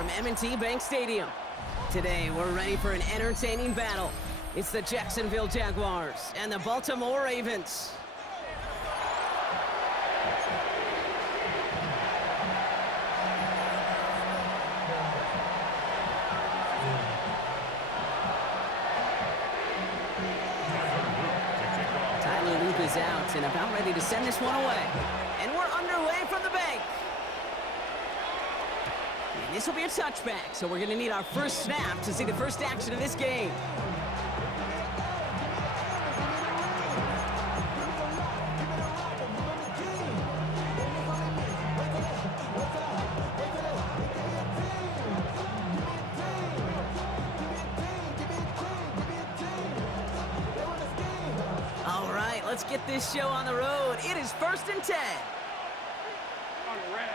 from M&T Bank Stadium. Today, we're ready for an entertaining battle. It's the Jacksonville Jaguars and the Baltimore Ravens. Is out and about ready to send this one away. And we're underway from the bank. And this will be a touchback, so we're going to need our first snap to see the first action of this game. Let's get this show on the road. It is 1st and 10.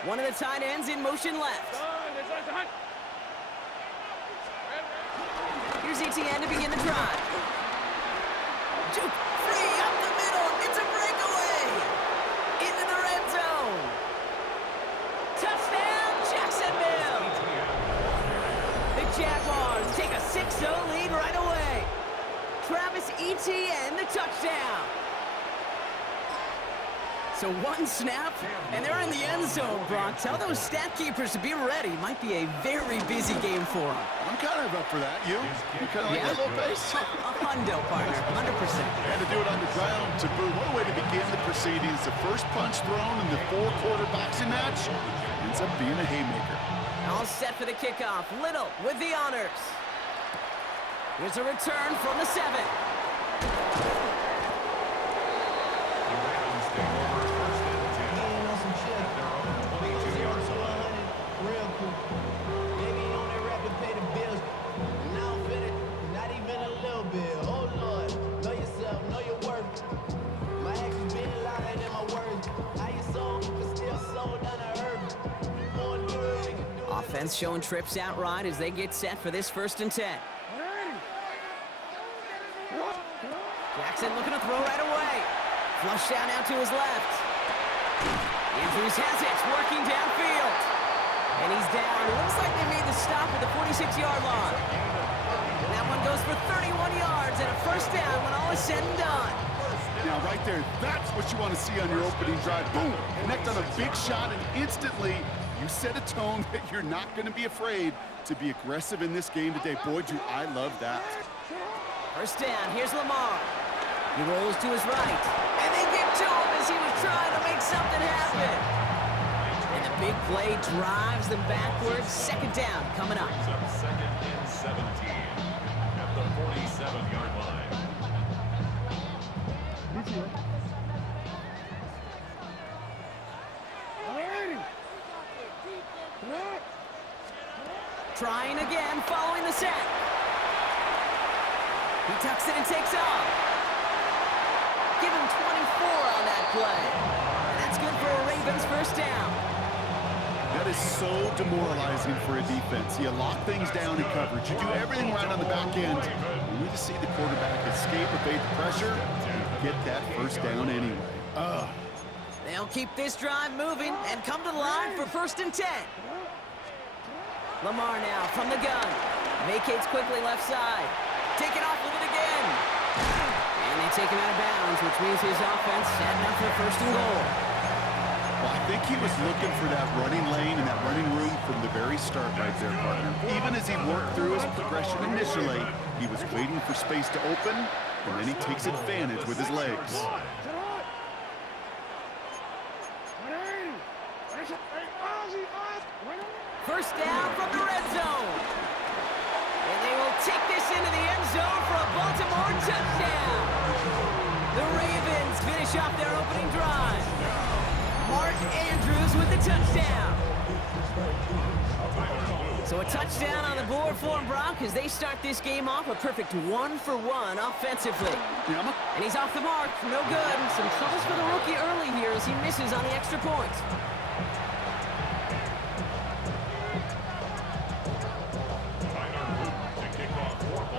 One of the tight ends in motion left. Here's ETN to begin the drive. Juke free up the middle. It's a breakaway. Into the red zone. Touchdown, Jacksonville. The Jaguars take a 6-0 lead right away. Travis Etienne, the touchdown. So one snap, and they're in the end zone, Brock. Tell those stat keepers to be ready. Might be a very busy game for them. I'm kind of up for that. You kind of like that little pace? A hundo, partner, 100%. And to do it on the ground, to boot. What a way to begin the proceedings. The first punch thrown in the 4-quarter boxing match ends up being a haymaker. All set for the kickoff. Little with the honors. Here's a return from the 7. Offense showing trips out right as they get set for this 1st and 10. Jackson looking to throw right away. Flush down out to his left. Andrews has it, working downfield. And he's down. It looks like they made the stop at the 46-yard line. And that one goes for 31 yards and a 1st down when all is said and done. Now, right there, that's what you want to see on your opening drive. Boom! Connect on a big shot, and instantly you set a tone that you're not going to be afraid to be aggressive in this game today. Boy, do I love that. 1st down, here's Lamar. He rolls to his right. And they get to him as he was trying to make something happen. And the big play drives them backwards. 2nd down coming up. 2nd and 17 at the 47-yard line. Trying again, following the sack. He tucks it and takes off. Give him 24 on that play. And that's good for a Ravens 1st down. That is so demoralizing for a defense. You lock things down in coverage. You do everything right on the back end. You need to see the quarterback escape, evade the pressure, and get that 1st down anyway. They'll keep this drive moving and come to the line for 1st and 10. Lamar now from the gun. Vacates quickly left side. Taking off with it again. And they take him out of bounds, which means his offense setting up for 1st and goal. Well, I think he was looking for that running lane and that running room from the very start right there, partner. Even as he worked through his progression initially, he was waiting for space to open, and then he takes advantage with his legs. 1st down from the red zone. And they will take this into the end zone for a Baltimore touchdown. The Ravens finish off their opening drive. Mark Andrews with the touchdown. So a touchdown on the board for him, Brock, as they start this game off a perfect 1-for-1 offensively. And he's off the mark, no good. Some troubles for the rookie early here as he misses on the extra point.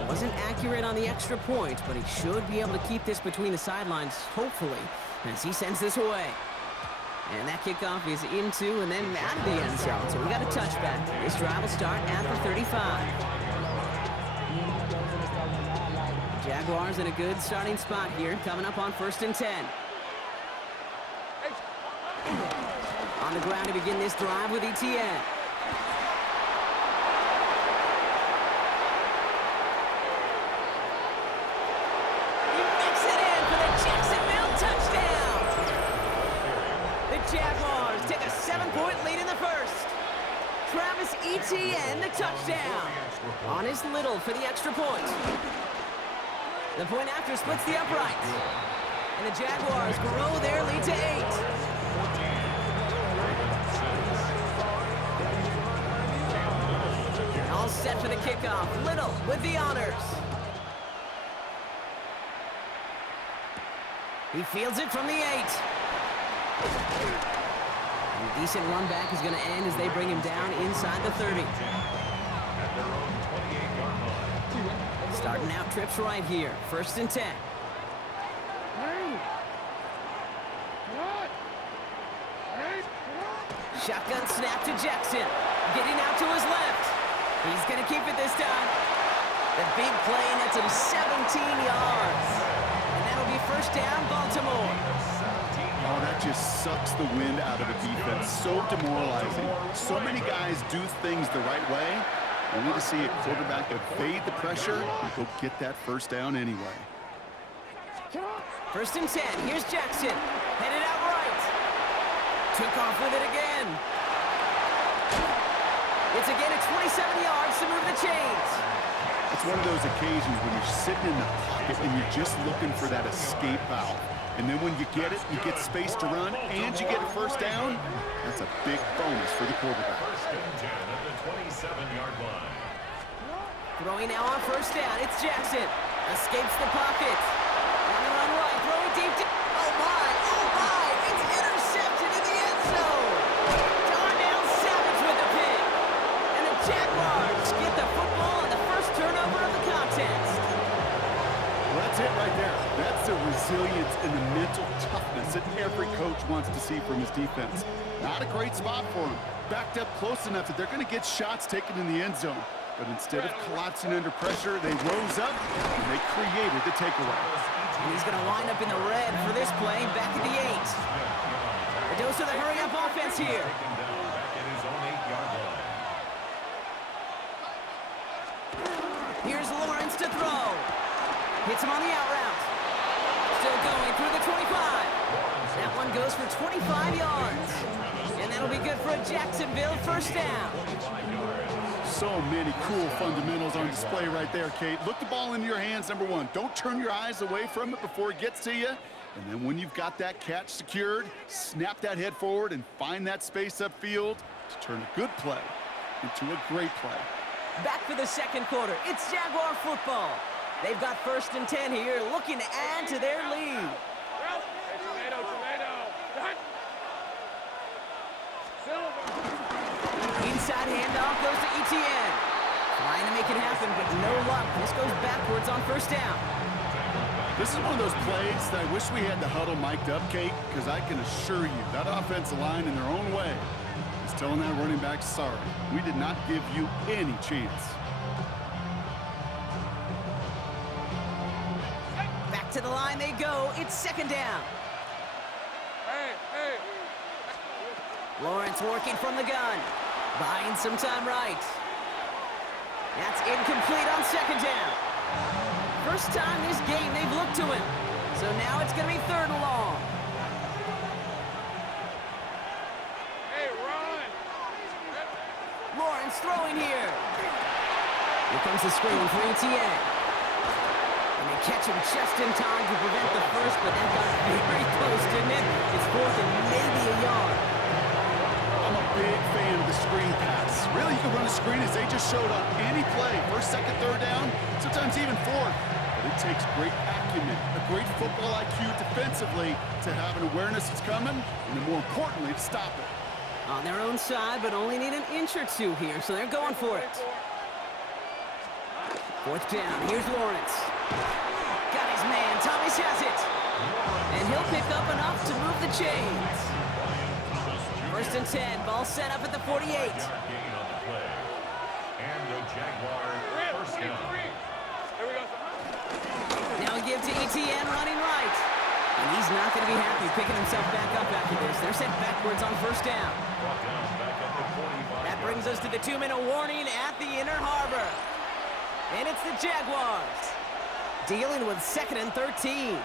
Wasn't accurate on the extra point, but he should be able to keep this between the sidelines, hopefully, as he sends this away. And that kickoff is into and then out of the end zone. So we got a touchback. This drive will start at the 35. Jaguars in a good starting spot here, coming up on 1st and 10. On the ground to begin this drive with ETN. Jaguars take a 7-point lead in the first. Travis Etienne, the touchdown. On his Little for the extra point. The point after splits the uprights. And the Jaguars grow their lead to 8. All set for the kickoff. Little with the honors. He fields it from the 8. And a decent run back is going to end as they bring him down inside the 30. Starting out trips right here. 1st and 10. Shotgun snap to Jackson. Getting out to his left. He's going to keep it this time. The big play nets him 17 yards. And that'll be 1st down, Baltimore. Oh, that just sucks the wind out of a defense. So demoralizing. So many guys do things the right way. Only to see a quarterback evade the pressure and go get that 1st down anyway. 1st and 10. Here's Jackson. Headed out right. Took off with it again. It's again at 27 yards to move the chains. It's one of those occasions when you're sitting in the pocket and you're just looking for that escape valve. And then when you get it, you get space to run, and you get a 1st down. That's a big bonus for the quarterback. 1st and 10 at the 27-yard line. Throwing now on 1st down. It's Jackson. Escapes the pocket. On the run right. Throwing deep. Oh, my. Oh, my. It's intercepted in the end zone. Darnell Savage with the pick. And the Jaguars get the football on the first turnover of the contest. Well, that's it right there. That's the resilience and the mental toughness that every coach wants to see from his defense. Not a great spot for him. Backed up close enough that they're going to get shots taken in the end zone. But instead of collapsing under pressure, they rose up and they created the takeaway. And he's going to wind up in the red for this play, back at the 8. A dose of the hurry-up offense here. Here's Lawrence to throw. Hits him on the out route. Still going through the 25. That one goes for 25 yards. And that'll be good for a Jacksonville 1st down. So many cool fundamentals on display right there, Kate. Look the ball into your hands, number 1. Don't turn your eyes away from it before it gets to you. And then when you've got that catch secured, snap that head forward and find that space upfield to turn a good play into a great play. Back for the 2nd quarter. It's Jaguar football. They've got 1st and 10 here, looking to add to their lead. Inside handoff goes to Etienne. Trying to make it happen, but no luck. This goes backwards on 1st down. This is one of those plays that I wish we had the huddle mic'd up, Kate, because I can assure you that offensive line in their own way is telling that running back, sorry, we did not give you any chance. Back to the line they go. It's 2nd down. Lawrence working from the gun. Buying some time right. That's incomplete on 2nd down. First time this game they've looked to him. So now it's going to be 3rd and long. Hey, run! Lawrence throwing here. Here comes the screen for Etienne. And they catch him just in time to prevent the first, but that got very close, didn't it? It's 4th and maybe a yard. I'm a big fan of the screen pass. Really, you can run a screen as they just showed up. Any play, 1st, 2nd, 3rd down, sometimes even 4th. But it takes great acumen, a great football IQ defensively to have an awareness it's coming, and then more importantly, to stop it. On their own side, but only need an inch or 2 here, so they're going for it. 4th down, here's Lawrence. Got his man, Thomas has it. And he'll pick up enough to move the chains. First and 10, ball set up at the 48. Gain on the play. And the Jaguar first down. Here we go. Now we give to ETN running right. And he's not going to be happy picking himself back up after this. They're sent backwards on first down. Brought down back up at 45. That brings us to the 2-minute warning at the inner harbor. And it's the Jaguars dealing with 2nd and 13.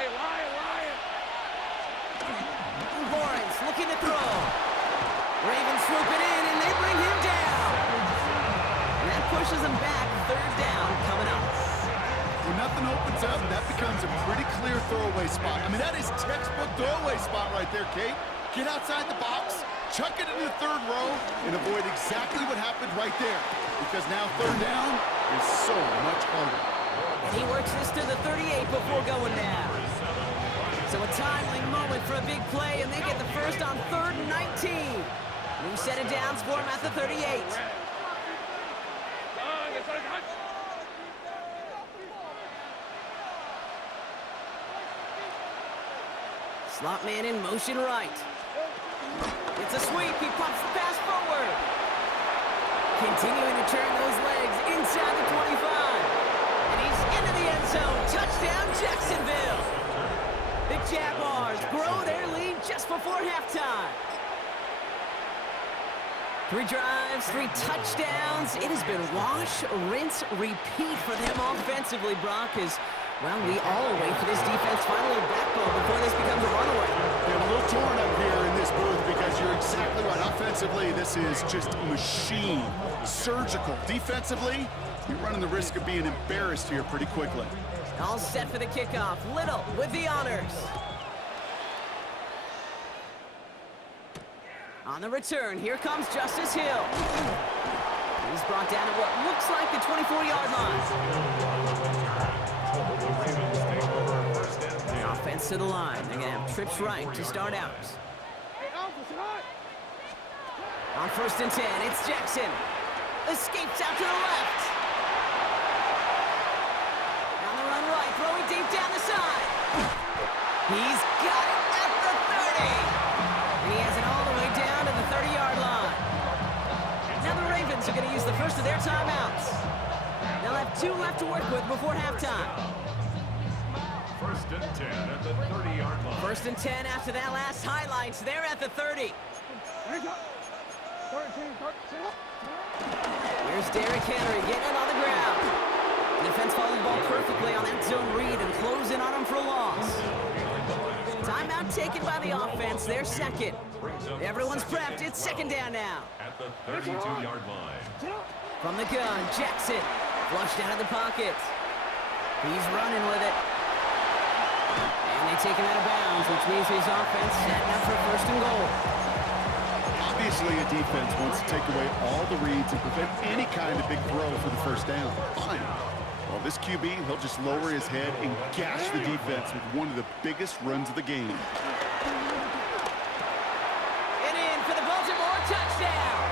Hey, Lion. Lawrence looking to throw. Ravens swoop it in, and they bring him down. And that pushes him back. 3rd down coming up. When nothing opens up, that becomes a pretty clear throwaway spot. I mean, that is textbook throwaway spot right there, Kate. Get outside the box, chuck it into the 3rd row, and avoid exactly what happened right there. Because now 3rd down is so much harder. And he works this to the 38 before going down. So a timely moment for a big play, and they get the first on 3rd and 19. New set of downs for him at the 38. Slot man in motion right. It's a sweep. He pops the pass forward. Continuing to turn those legs inside the 25. And he's into the end zone. Touchdown, Jacksonville. The Jaguars grow their lead just before halftime. 3 drives, 3 touchdowns. It has been wash, rinse, repeat for them offensively, Brock, as, well, we all wait for this defense final little backbone before this becomes a runaway. They're a little torn up here in this booth because you're exactly right. Offensively, this is just machine, surgical. Defensively, you're running the risk of being embarrassed here pretty quickly. All set for the kickoff. Little with the honors. On the return, here comes Justice Hill. He's brought down at what looks like the 24-yard line. Offense to the line. They're going to have trips right to start out. On 1st and 10, it's Jackson. Escapes out to the left. On the run right, throwing deep down the side. He's got it at the 30. And he has it all the way down to the 30-yard line. Now the Ravens are going to use the first of their timeouts. They'll have 2 left to work with before halftime. 1st and 10 at the 30-yard line. 1st and 10 after that last highlights. They're at the 30. Here's Derrick Henry getting it on the ground. The defense followed the ball perfectly on that zone read and closed in on him for a loss. Timeout taken by the offense. They're second. Everyone's prepped. It's 2nd down now. At the 32-yard line. From the gun, Jackson flushed out of the pocket. He's running with it. And they take him out of bounds, which means his offense setting up for 1st and goal. Obviously, a defense wants to take away all the reads and prevent any kind of big throw for the 1st down. Fine. Well, this QB, he'll just lower his head and gash the defense with one of the biggest runs of the game. And in for the Baltimore touchdown.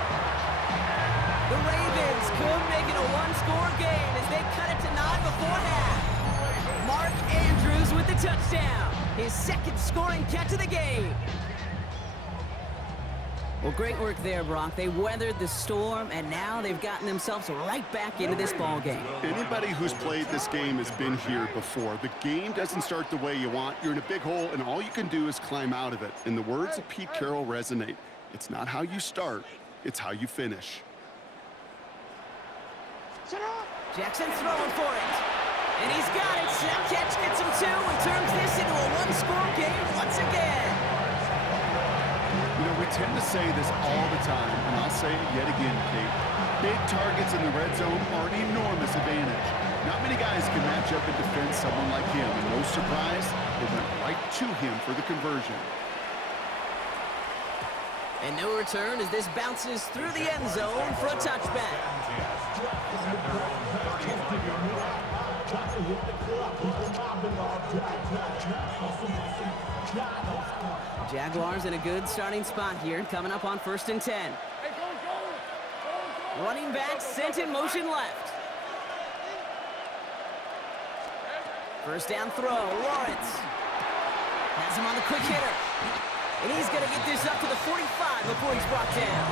The Ravens could make it a 1-score game as they cut it to 9 before half. Mark Andrews with the touchdown. His 2nd scoring catch of the game. Well, great work there, Brock. They weathered the storm, and now they've gotten themselves right back into this ball game. Anybody who's played this game has been here before. The game doesn't start the way you want. You're in a big hole, and all you can do is climb out of it. And the words of Pete Carroll resonate. It's not how you start, it's how you finish. Jackson throwing for it. And he's got it. That catch gets him 2 and turns this into a 1-score game once again. You know, we tend to say this all the time, and I'll say it yet again, Kate. Big targets in the red zone are an enormous advantage. Not many guys can match up and defend someone like him, and no surprise, they went right to him for the conversion. And no return as this bounces through the end zone for a touchback. Jaguars in a good starting spot here, coming up on 1st and 10. Running back sent in motion left. First down throw, Lawrence. Has him on the quick hitter. And he's going to get this up to the 45 before he's brought down.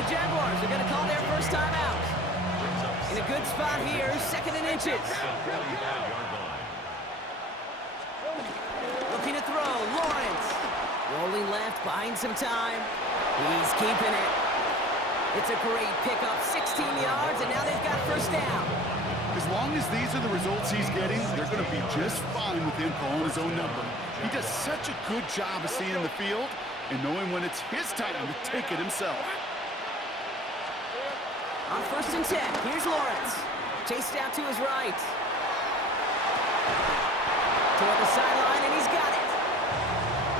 The Jaguars are going to call their first time out. In a good spot here, 2nd and inches. Looking to throw, Lawrence. Rolling left, buying some time. He's keeping it. It's a great pickup, 16 yards, and now they've got first down. As long as these are the results he's getting, they're going to be just fine with him calling his own number. He does such a good job of seeing the field and knowing when it's his time to take it himself. On 1st and 10, here's Lawrence. Chased out to his right. Toward the sideline, and he's got it.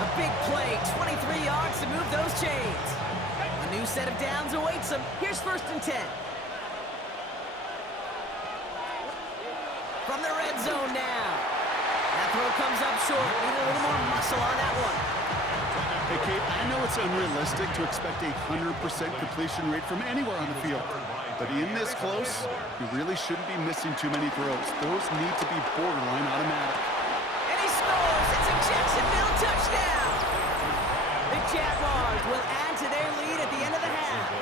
A big play, 23 yards to move those chains. A new set of downs awaits him. Here's 1st and 10. From the red zone now. That throw comes up short. Need a little more muscle on that one. Hey, Kate, I know it's unrealistic to expect a 100% completion rate from anywhere on the field. But in this close, you really shouldn't be missing too many throws. Those need to be borderline automatic. And he scores! It's a Jacksonville touchdown! The Jaguars will add to their lead at the end of the half.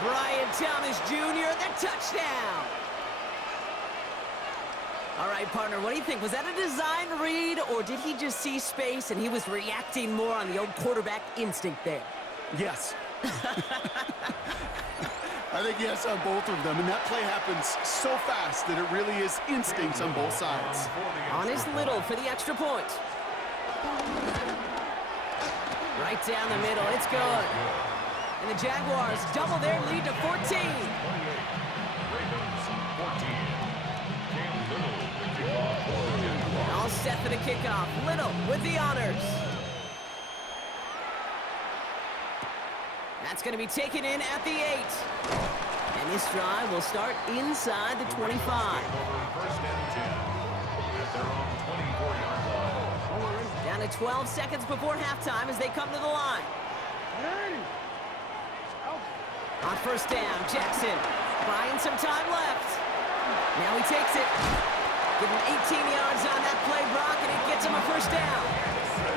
Brian Thomas Jr., the touchdown! All right, partner, what do you think? Was that a design read, or did he just see space and he was reacting more on the old quarterback instinct there? Yes. I think yes on both of them, and that play happens so fast that it really is instincts on both sides. On his Little for the extra point. Right down the middle, it's good. And the Jaguars double their lead to 14. All set for the kickoff. Little with the honors. That's going to be taken in at the 8. And this drive will start inside the 25. Down to 12 seconds before halftime as they come to the line. On first down, Jackson buying some time left. Now he takes it. Give him 18 yards on that play, Brock, and it gets him a first down.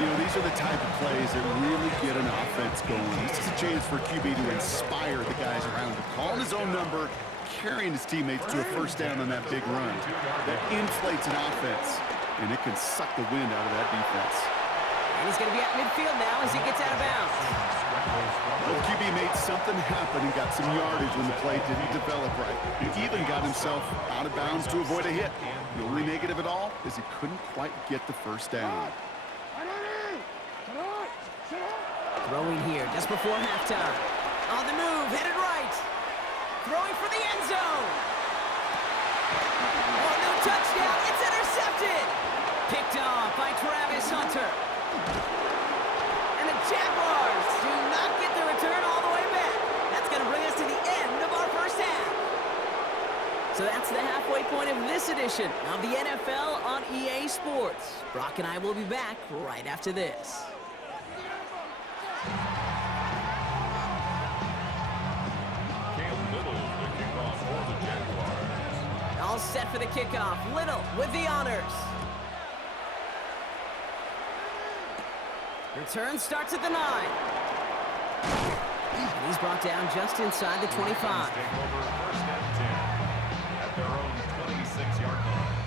You know, these are the type of plays that really get an offense going. This is a chance for QB to inspire the guys around him. Calling his own number, carrying his teammates to a first down on that big run. That inflates an offense, and it can suck the wind out of that defense. And he's going to be at midfield now as he gets out of bounds. Well, QB made something happen and got some yardage when the play didn't develop right. He even got himself out of bounds to avoid a hit. The only negative at all is he couldn't quite get the first down. Throwing here just before halftime. On the move, headed right. Throwing for the end zone. Oh, no touchdown. It's intercepted. Picked off by Travis Hunter. And the Jaguars do not get the return all the way back. That's going to bring us to the end of our first half. So that's the halfway point of this edition of the NFL on EA Sports. Brock and I will be back right after this. All set for the kickoff. Little with the honors. Return starts at the 9. And he's brought down just inside the 25. First and 10 at their own 26-yard line.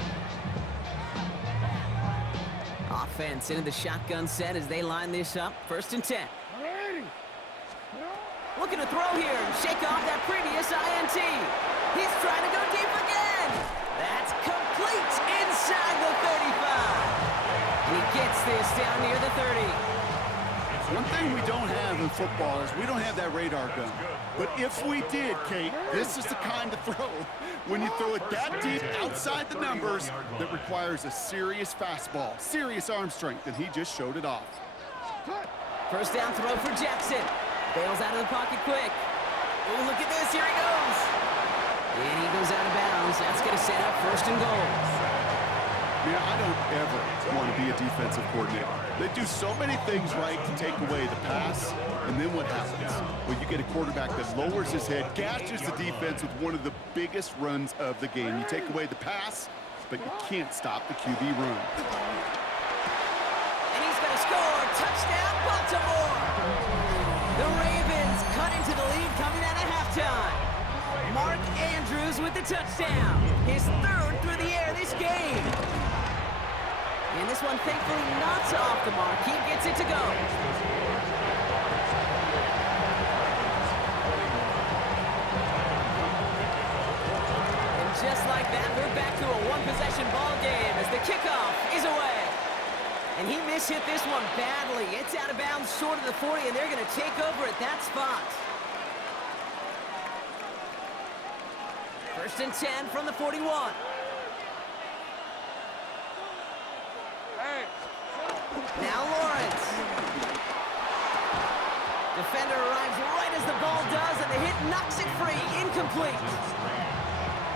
Offense into the shotgun set as they line this up. 1st and 10. Looking to throw here and shake off that previous INT. He's trying to go deep again. That's complete inside the 35. And he gets this down near the 30. One thing we don't have in football is we don't have that radar gun. But if we did, Kate, this is the kind of throw, when you throw it that deep outside the numbers, that requires a serious fastball, serious arm strength, and he just showed it off. First down throw for Jackson. Bails out of the pocket quick. Oh, look at this. Here he goes. And he goes out of bounds. That's going to set up 1st and goal. Man, I don't ever want to be a defensive coordinator. They do so many things right to take away the pass, and then what happens? Well, you get a quarterback that lowers his head, gashes the defense with one of the biggest runs of the game. You take away the pass, but you can't stop the QB run. And he's going to score. Touchdown, Baltimore. The Ravens cut into the lead coming out of halftime. Mark Andrews with the touchdown. His third through the air this game. And this one thankfully not off the mark. He gets it to go. And just like that, we're back to a one-possession ball game as the kickoff is away. And he mishit this one badly. It's out of bounds short of the 40, and they're going to take over at that spot. First and 10 from the 41. Hey. Now Lawrence. Defender arrives right as the ball does, and the hit knocks it free. Incomplete.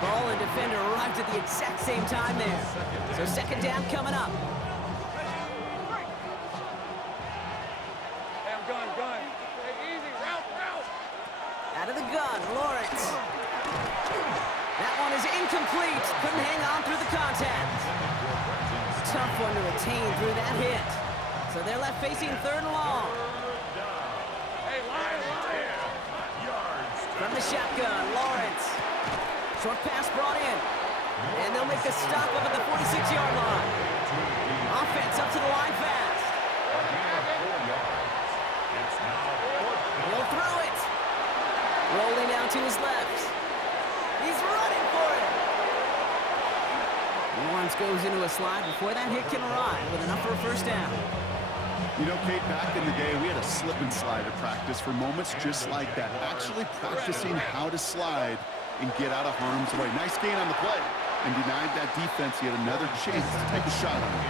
Ball and defender arrived at the exact same time there. So second down coming up. Hey, I'm gun. Hey, easy. Route. Out of the gun, Lawrence. That one is incomplete. Couldn't hang on through the contact. Tough one to retain through that hit. So they're left facing third and long. Hey, Lion. From the shotgun, Lawrence. Short pass brought in. And they'll make the stop up at the 46-yard line. Offense up to the line fast. He'll throw it. Rolling out to his left. He's running for it. Lawrence goes into a slide before that hit can arrive with enough for a first down. You know, Kate, back in the day, we had a slip and slide at practice for moments just like that. Actually practicing how to slide and get out of harm's way. Nice gain on the play, and denied that defense yet another chance to take a shot on it.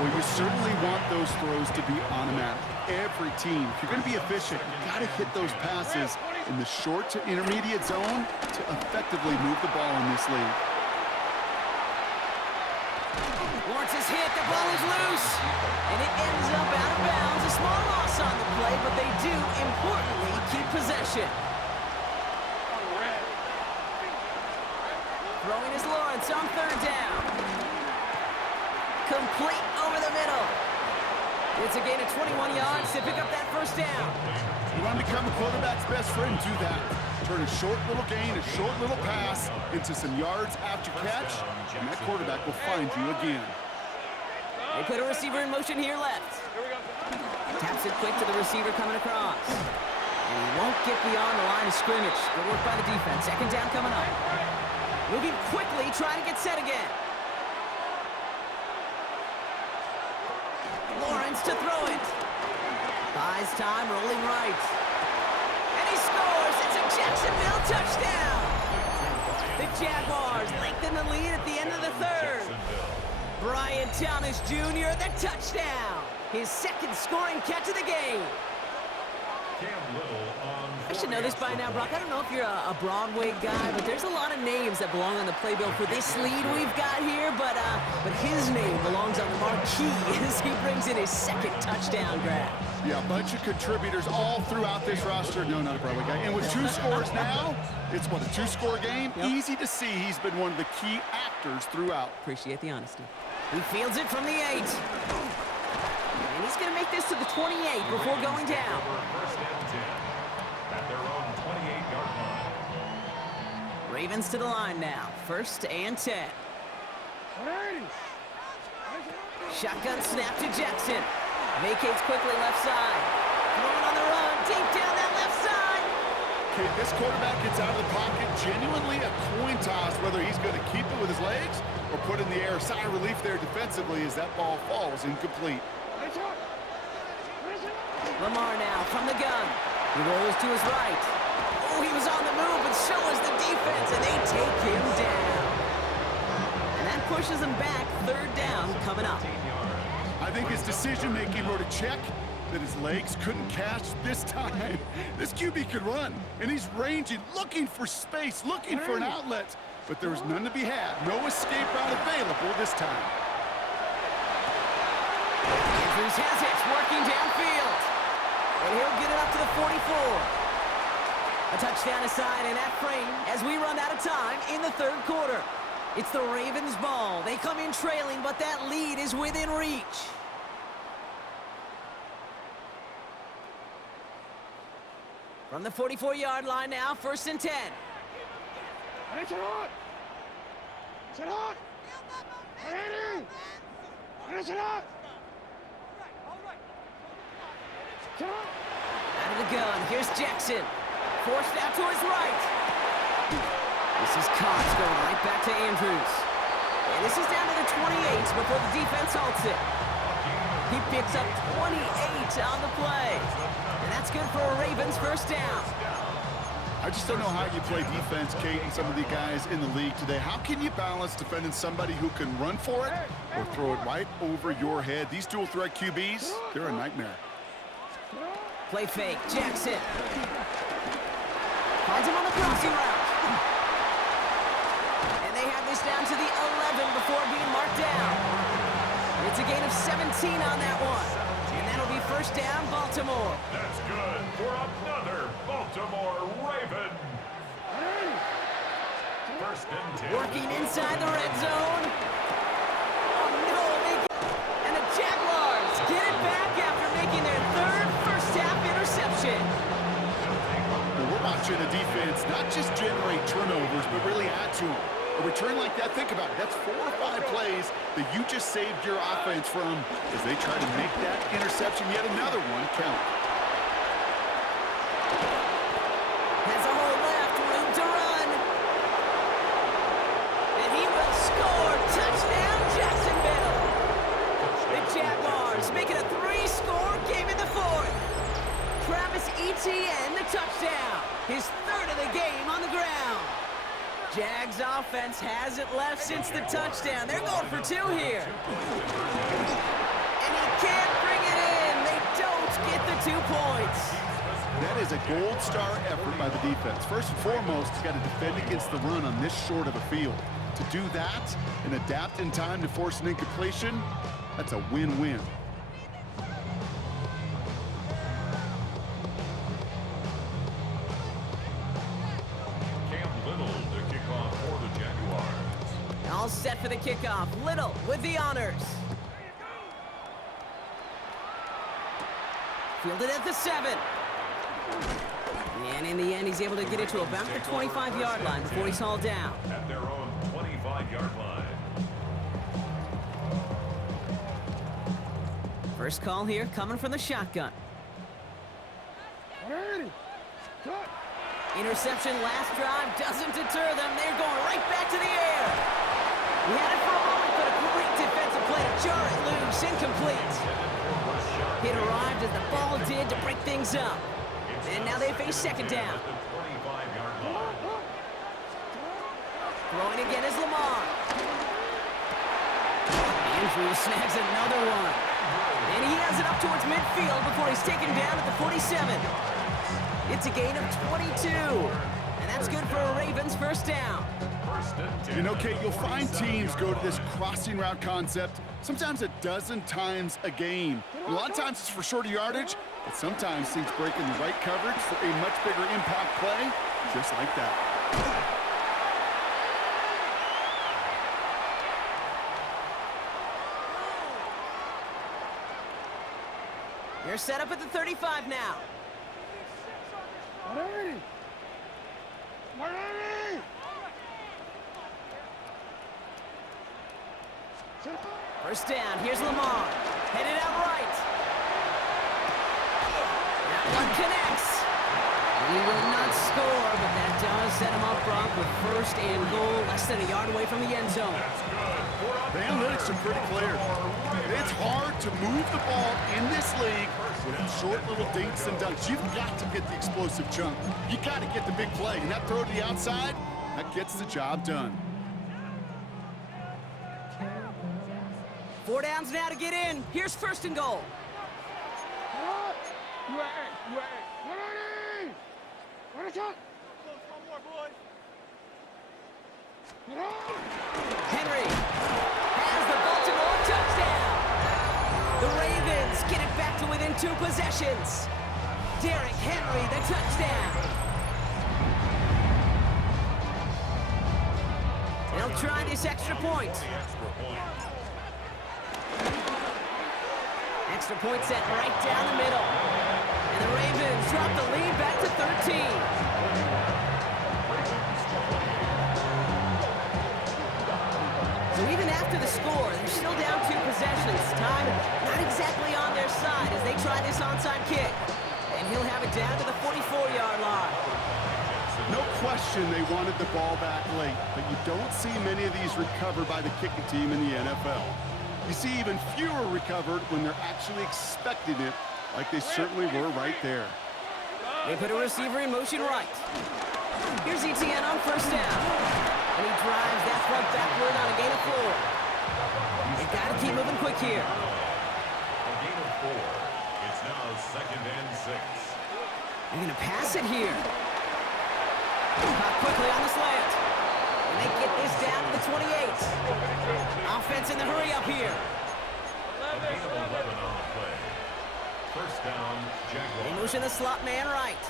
Well, you certainly want those throws to be automatic. Every team, if you're going to be efficient, you got to hit those passes in the short to intermediate zone to effectively move the ball in this league. Lawrence is hit, the ball is loose, and it ends up out of bounds. A small loss on the play, but they do, importantly, keep possession. Throwing is Lawrence on third down. Complete over the middle. It's a gain of 21 yards to pick up that first down. You want to become a quarterback's best friend, do that. Turn a short little gain, a short little pass into some yards after catch, and that quarterback will find you again. They put a receiver in motion here left. Taps it quick to the receiver coming across. And he won't get beyond the line of scrimmage. Good work by the defense. Second down coming up. Moving quickly, trying to get set again. Lawrence to throw it. Buys time, rolling right. And he scores. It's a Jacksonville touchdown. The Jaguars lengthen the lead at the end of the third. Brian Thomas Jr., the touchdown. His second scoring catch of the game. I should know this by now, Brock. I don't know if you're a Broadway guy, but there's a lot of names that belong on the playbill for this lead we've got here, but his name belongs on the marquee as he brings in his second touchdown grab. Yeah, a bunch of contributors all throughout this roster. No, not a Broadway guy. And with two scores now, it's what, a two-score game? Yep. Easy to see he's been one of the key actors throughout. Appreciate the honesty. He fields it from the 8. And he's going to make this to the 28 before going down. First and 10 at their own 28-yard line. Ravens to the line now. First and 10. Shotgun snap to Jackson. Vacates quickly left side. Throwing on the run. Deep down that left side. Okay, this quarterback gets out of the pocket. Genuinely a coin toss whether he's going to keep it with his legs or put in the air. Sigh of relief there defensively as that ball falls incomplete. Lamar now from the gun. He rolls to his right. Oh, he was on the move, but so was the defense, and they take him down. And that pushes him back. Third down coming up. I think his decision-making wrote a check that his legs couldn't catch this time. This QB could run, and he's ranging, looking for space, looking for an outlet. But there was none to be had. No escape route available this time. Andrews has it, working downfield. And he'll get it up to the 44. A touchdown aside in that frame as we run out of time in the third quarter. It's the Ravens' ball. They come in trailing, but that lead is within reach. From the 44-yard line now, 1st and 10. It's hot! It's hot! It's hot! Out of the gun, here's Jackson. Forced out to his right. This is Cox going right back to Andrews. And this is down to the 28 before the defense halts it. He picks up 28 on the play. And that's good for a Ravens 1st down. I just don't know how you play defense, Kate, and some of the guys in the league today. How can you balance defending somebody who can run for it or throw it right over your head? These dual threat QBs, they're a nightmare. Play fake, Jackson. Finds him on the crossing route. And they have this down to the 11 before being marked down. It's a gain of 17 on that one. And that'll be 1st down, Baltimore. That's good for another Baltimore Raven. 1st and 10. Working inside the red zone. Oh, no. And the Jaguars get it back after making their 3rd first-half interception. Well, we're watching a defense not just generate turnovers, but really add to them. A return like that, think about it. That's 4 or 5 plays that you just saved your offense from as they try to make that interception, yet another one, count. Has a hole left, room to run. And he will score. Touchdown, Jacksonville. The Jaguars make it a 3-score game in the 4th. Travis Etienne, the touchdown. His 3rd of the game on the ground. Jags offense hasn't left since the touchdown. They're going for 2 here. And he can't bring it in. They don't get the 2 points. That is a gold star effort by the defense. First and foremost, he's got to defend against the run on this short of a field. To do that and adapt in time to force an incompletion, that's a win-win. All set for the kickoff. Little with the honors. Fielded at the 7. And in the end, he's able to get it to about the 25-yard line before he's hauled down. At their own 25-yard line. First call here coming from the shotgun. Interception last drive doesn't deter them. They're going right back to the air. He had it for a moment, but a great defensive play to jar it loose. Incomplete. It arrived as the ball did to break things up. And now they face 2nd down. Throwing again is Lamar. Andrews snags another one. And he has it up towards midfield before he's taken down at the 47. It's a gain of 22. And that's good for a Ravens 1st down. You know, Kate, you'll find teams go to this crossing route concept sometimes a dozen times a game. A lot of times it's for shorter yardage, but sometimes teams break in the right coverage for a much bigger impact play, just like that. They're set up at the 35 now. First down, here's Lamar. Headed out right. That one connects. He will not score, but that does set him up, Brock, with 1st and goal, less than a yard away from the end zone. The analytics are pretty clear. It's hard to move the ball in this league with short little dinks and dunks. You've got to get the explosive chunk. You got to get the big play, and that throw to the outside, that gets the job done. 4 downs now to get in. Here's 1st and goal. Henry has the Baltimore touchdown. The Ravens get it back to within 2 possessions. Derrick Henry, the touchdown. They'll try this extra point. Extra point set right down the middle. And the Ravens drop the lead back to 13. So even after the score, they're still down 2 possessions. Time not exactly on their side as they try this onside kick. And he'll have it down to the 44-yard line. No question they wanted the ball back late, but you don't see many of these recovered by the kicking team in the NFL. You see even fewer recovered when they're actually expecting it, like they certainly were right there. They put a receiver in motion right. Here's Etienne on first down. And he drives that front backward on a gain of 4. They've got to keep moving quick here. A gain of 4. It's now 2nd and 6. They're going to pass it here. Caught quickly on the slant. And they get this down to the 28. Offense in the hurry up here. A gain of 11 on the play. First down, Jaguars. They motion the slot man right.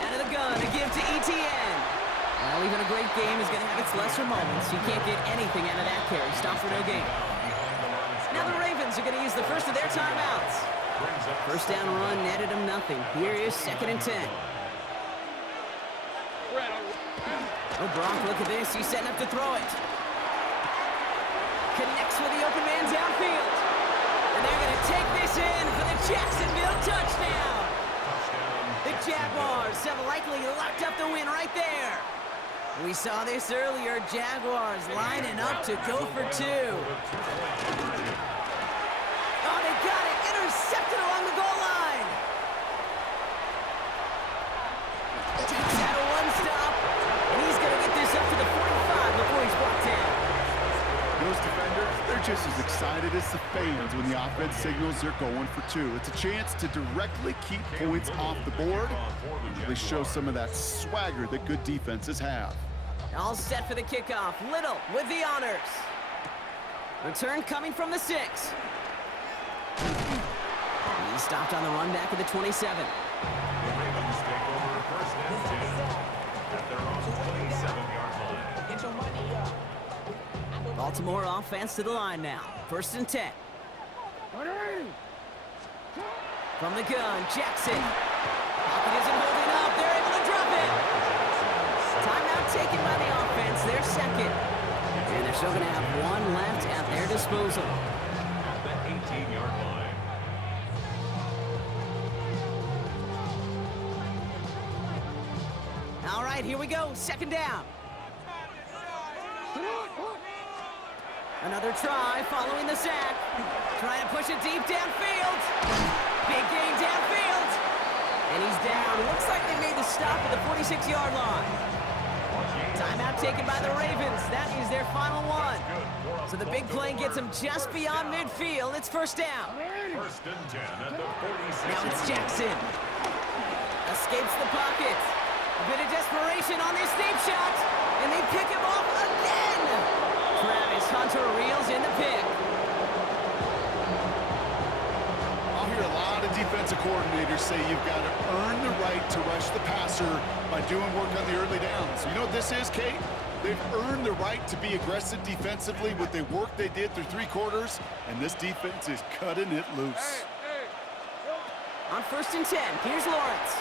Out of the gun to give to Etienne. Well, even a great game is going to have its lesser moments. You can't get anything out of that carry. Stop for no gain. Now the Ravens are going to use the first of their timeouts. First down run netted them nothing. Here is 2nd and 10. Oh, Brock, look at this. He's setting up to throw it. Connects with the open man downfield. And they're going to take this in for the Jacksonville touchdown. The Jaguars have likely locked up the win right there. We saw this earlier. Jaguars lining up to go for 2. Oh, they got it. Intercepted along the goal line. Takes out a one-stop. And he's going to get this up to the 45 before he's brought down. Those defenders, they're just as excited as the fans when the offense signals they're going for 2. It's a chance to directly keep points off the board and really show some of that swagger that good defenses have. All set for the kickoff. Little with the honors. Return coming from the 6. He stopped on the run back at the 27. The Ravens take over 1st and 10 at their own 27-yard line. Get your money up. Baltimore offense to the line now. 1st and 10. From the gun, Jackson. Pocket isn't holding up. They're able to drop it. Timeout taken by the offense. They're 2nd. And they're still going to have 1 left at their disposal. At the 18-yard line. All right, here we go. 2nd down. Another try following the sack. Trying to push it deep downfield. Big gain downfield. And he's down. Looks like they made the stop at the 46-yard line. Timeout taken by the Ravens. That is their final one. So the big play gets them just beyond midfield. It's 1st down. 1st and 10 at the 46. Now it's Jackson. Escapes the pocket. A bit of desperation on this deep shot. And they pick him off again. Travis Hunter reels in the pick. I'll hear a lot of defensive coordinators say you've got to earn the right to rush the passer by doing work on the early downs. You know what this is, Kate? They've earned the right to be aggressive defensively with the work they did through 3 quarters, and this defense is cutting it loose. On 1st and 10, here's Lawrence.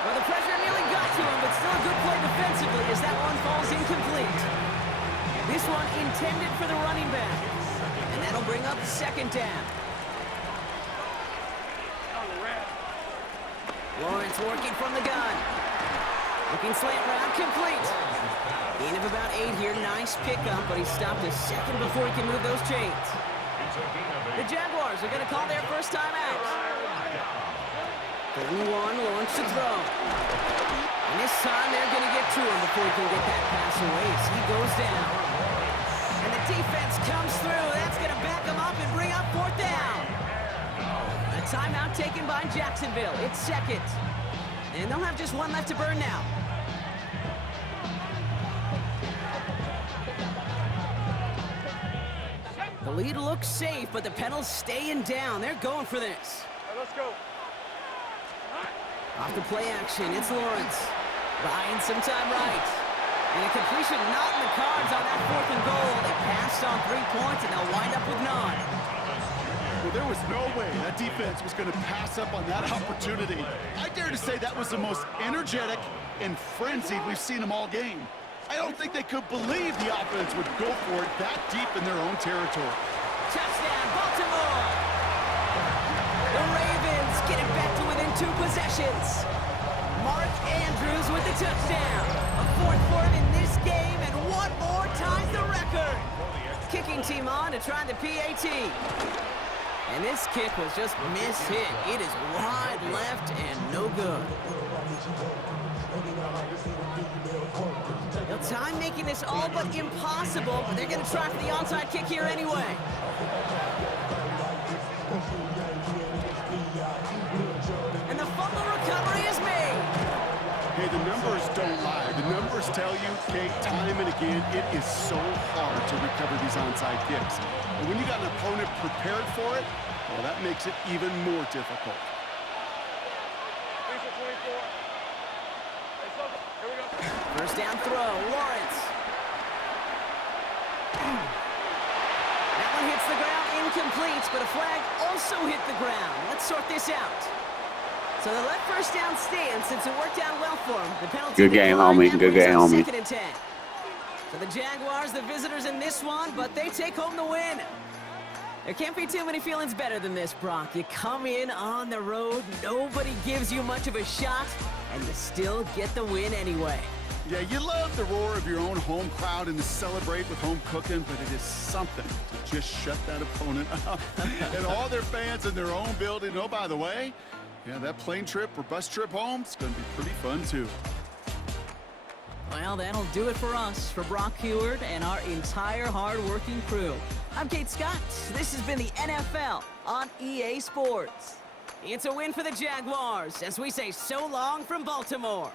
Well, the pressure nearly got to him, but still a good play defensively as that one falls incomplete. This one intended for the running back. And that'll bring up 2nd down. Lawrence working from the gun. Looking slant route complete. Gain of about 8 here. Nice pickup, but he stopped a second before he can move those chains. The Jaguars are going to call their first time out. 31, Lawrence to throw. And this time they're going to get to him before he can get that pass away as he goes down. And the defense comes through. That's going to back him up and bring up 4th down. A timeout taken by Jacksonville. It's 2nd. And they'll have just 1 left to burn now. The lead looks safe, but the pedals staying down. They're going for this. Let's go. Off the play action, it's Lawrence. Buying some time right. And a completion not in the cards on that 4th and goal. They passed on 3 points, and they'll wind up with 9. Well, there was no way that defense was going to pass up on that opportunity. I dare to say that was the most energetic and frenzied we've seen them all game. I don't think they could believe the offense would go for it that deep in their own territory. Touchdown, Baltimore! The Ravens get it back to within 2 possessions. Mark Andrews with the touchdown. A 4th for him in this game, and 1 more ties the record. Kicking team on to try the PAT. And this kick was just mishit. It is wide left and no good. Now, time making this all but impossible, but they're going to try for the onside kick here anyway. And the fumble recovery is made. Hey, the numbers don't lie. The numbers tell you, Kate, time and again, it is so hard to recover these onside kicks. And when you got an opponent prepared for it, well, that makes it even more difficult. First down throw, Lawrence. That one hits the ground, incomplete, but a flag also hit the ground. Let's sort this out. So they let first down stand since it worked out well for them. The penalty. Good game, homie. Good game, homie. 2nd and 10. So the Jaguars, the visitors in this one, but they take home the win. There can't be too many feelings better than this, Brock. You come in on the road, nobody gives you much of a shot, and you still get the win anyway. Yeah, you love the roar of your own home crowd and to celebrate with home cooking, but it is something to just shut that opponent up. And all their fans in their own building. Oh, by the way, yeah, that plane trip or bus trip home is going to be pretty fun, too. Well, that'll do it for us, for Brock Heward and our entire hard-working crew. I'm Kate Scott. This has been the NFL on EA Sports. It's a win for the Jaguars as we say so long from Baltimore.